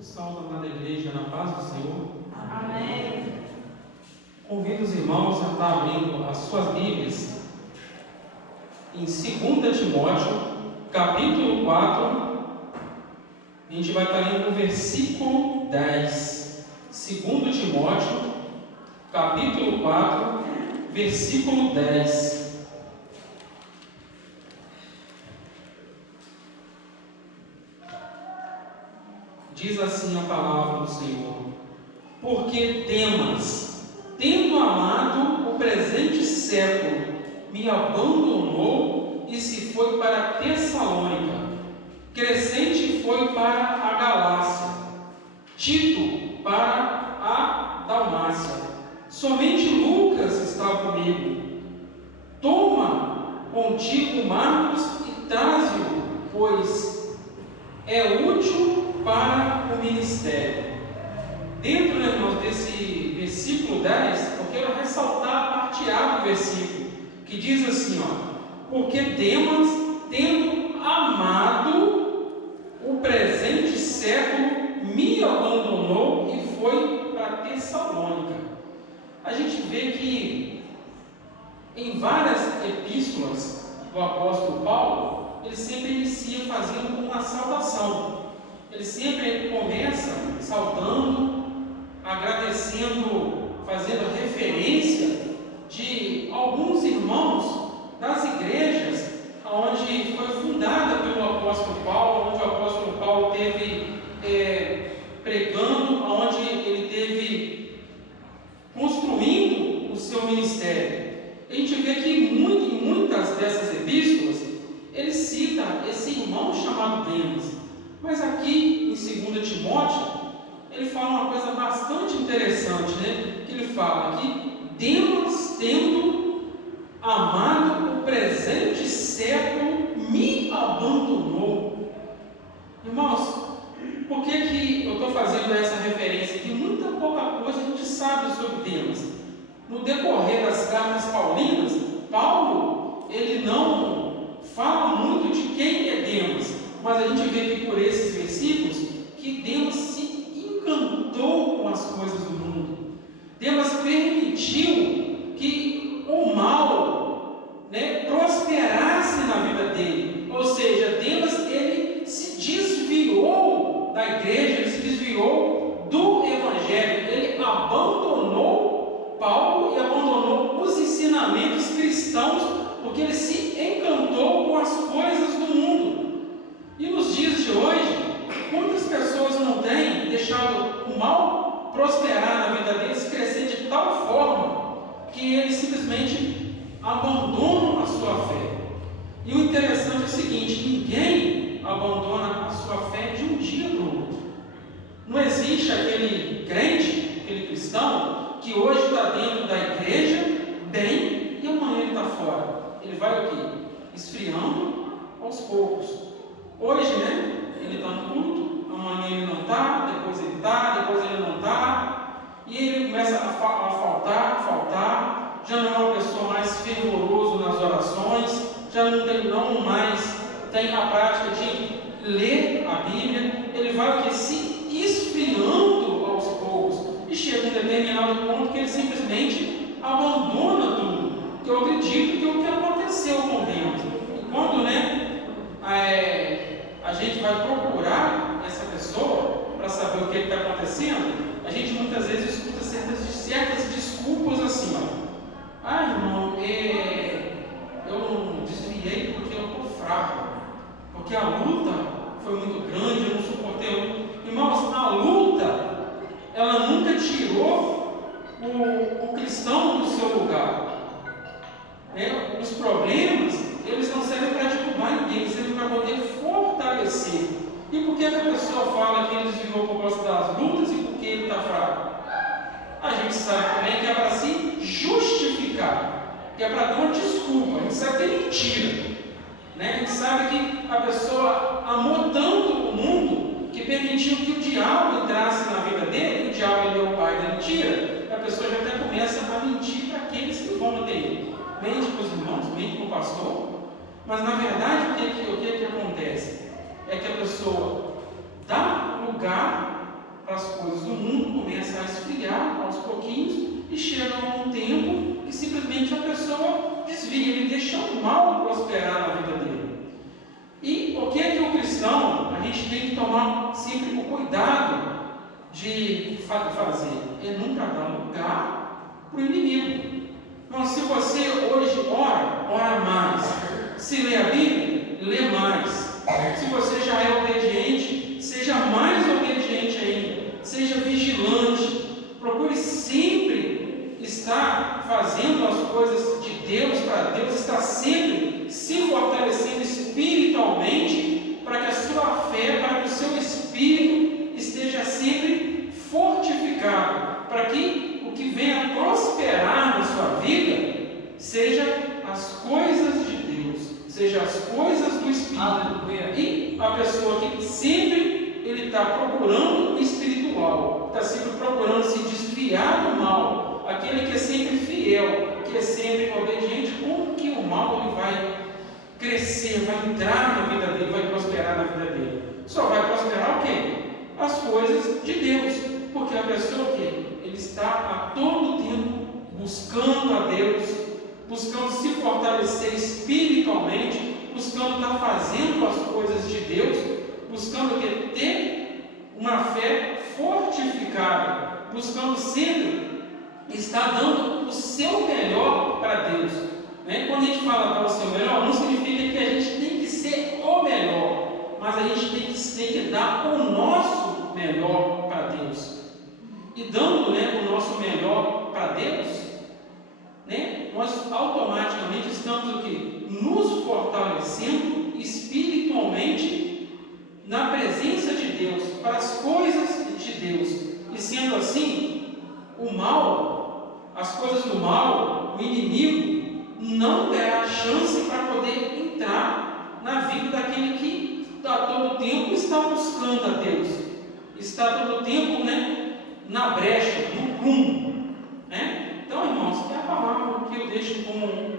Salve, amada igreja, na paz do Senhor. Amém. Convido os irmãos a estar abrindo as suas Bíblias em 2 Timóteo, capítulo 4. A gente vai estar lendo o versículo 10. 2 Timóteo, capítulo 4, versículo 10. Diz assim a palavra do Senhor: porque Demas, tendo amado o presente século, me abandonou e se foi para Tessalônica. Crescente foi para a Galácia, Tito para a Dalmácia. Somente Lucas está comigo. Toma contigo Marcos e traze-o, pois é útil para o ministério. Dentro, irmãos, desse versículo 10, eu quero ressaltar a parte A do versículo, que diz assim, porque Demas, tendo amado o presente século, me abandonou e foi para Tessalônica. A gente vê que em várias epístolas do apóstolo Paulo, ele sempre inicia fazendo uma saudação. Ele sempre começa saudando, agradecendo, fazendo referência de alguns irmãos das igrejas onde foi fundada pelo apóstolo Paulo, onde o apóstolo Paulo teve pregando, onde ele teve construindo o seu ministério. A gente vê que em muitas dessas epístolas ele cita esse irmão chamado Demas. Mas aqui em 2 Timóteo, ele fala uma coisa bastante interessante, né? Que ele fala que Demas, tendo amado o presente século, me abandonou. Irmãos, por que eu estou fazendo essa referência? Que muita pouca coisa a gente sabe sobre Demas. No decorrer das cartas paulinas, Paulo, ele não fala muito de quem é Demas. Mas a gente vê que por esses versículos que Demas se encantou com as coisas do mundo. Demas permitiu que o mal, prosperasse na vida dele. Ou seja, Demas ele se desviou da igreja, ele se desviou do evangelho. Ele abandonou Paulo e abandonou os ensinamentos cristãos, porque ele se encantou com as coisas do mundo. E nos dias de hoje, quantas pessoas não têm deixado o mal prosperar na vida deles, crescer de tal forma que eles simplesmente abandonam a sua fé? E o interessante é o seguinte: ninguém abandona a sua fé de um dia para o outro. Não existe aquele crente, aquele cristão, que hoje está dentro da igreja bem e amanhã ele está fora. Ele vai o quê? Esfriando aos poucos. Hoje, ele está no culto, amanhã ele não está, depois ele está, depois ele não está, e ele começa a faltar, já não é uma pessoa mais fervoroso nas orações, já não mais tem a prática de ler a Bíblia, ele vai se esfriando aos poucos, e chega um determinado ponto que ele simplesmente abandona tudo. Eu acredito que é o que aconteceu com Deus. E quando, a gente vai procurar essa pessoa para saber o que está acontecendo, a gente muitas vezes escuta certas desculpas assim, irmão, eu desviei porque eu estou fraco, porque a luta foi muito grande, eu não suportei. Irmãos, a luta, ela nunca tirou o cristão do seu lugar. Os problemas, eles não servem para derrubar ninguém, eles servem para poder fortalecer. E por que a pessoa fala que ele desviou por causa das lutas e por que ele está fraco? A gente sabe também que é para se justificar, que é para dar uma desculpa. A gente sabe que é mentira, A gente sabe que a pessoa amou tanto o mundo que permitiu que o diabo entrasse na vida dele. O diabo é o pai da mentira. A pessoa já até começa a mentir para aqueles que vão até ele. Mente para os irmãos, mente para o pastor, mas na verdade o que acontece? É que a pessoa dá lugar começa a esfriar aos pouquinhos e chega a um tempo que simplesmente a pessoa desvia, ele deixa o mal prosperar na vida dele. E o que é que o cristão, a gente tem que tomar sempre o cuidado de fazer? É nunca dar lugar para o inimigo. Então, se você hoje ora mais. Se lê a Bíblia, lê mais. Se você já é obediente, seja mais obediente ainda. Seja vigilante. Procure sempre estar fazendo as coisas de Deus, para Deus estar sempre se fortalecendo espiritualmente, para que a sua fé, para que o seu espírito esteja sempre fortificado, para que o que venha prosperar na sua vida seja as coisas de Deus, seja as coisas do Espírito. Aleluia. E a pessoa que sempre ele está procurando o espiritual, está sempre procurando se desviar do mal, aquele que é sempre fiel, que é sempre obediente, como que o mal ele vai crescer, vai entrar na vida dele, vai prosperar na vida dele? Só vai prosperar o quê? As coisas de Deus, porque a pessoa que ele está a todo tempo buscando a Deus, buscando se fortalecer espiritualmente, buscando estar fazendo as coisas de Deus, buscando ter uma fé fortificada, buscando sempre estar dando o seu melhor para Deus. Quando a gente fala dar o seu melhor, não significa que a gente tem que ser o melhor, mas a gente tem que dar o nosso melhor para Deus. E dando o nosso melhor para Deus, nós automaticamente estamos o quê? Nos fortalecendo espiritualmente na presença de Deus, para as coisas de Deus. E sendo assim, o mal, as coisas do mal, o inimigo, não terá chance para poder entrar na vida daquele que a todo tempo está buscando a Deus, está todo tempo na brecha, no prumo. Então, irmãos, que é a palavra que eu deixo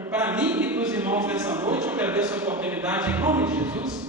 para mim e para os irmãos nessa noite. Eu agradeço a oportunidade em nome de Jesus.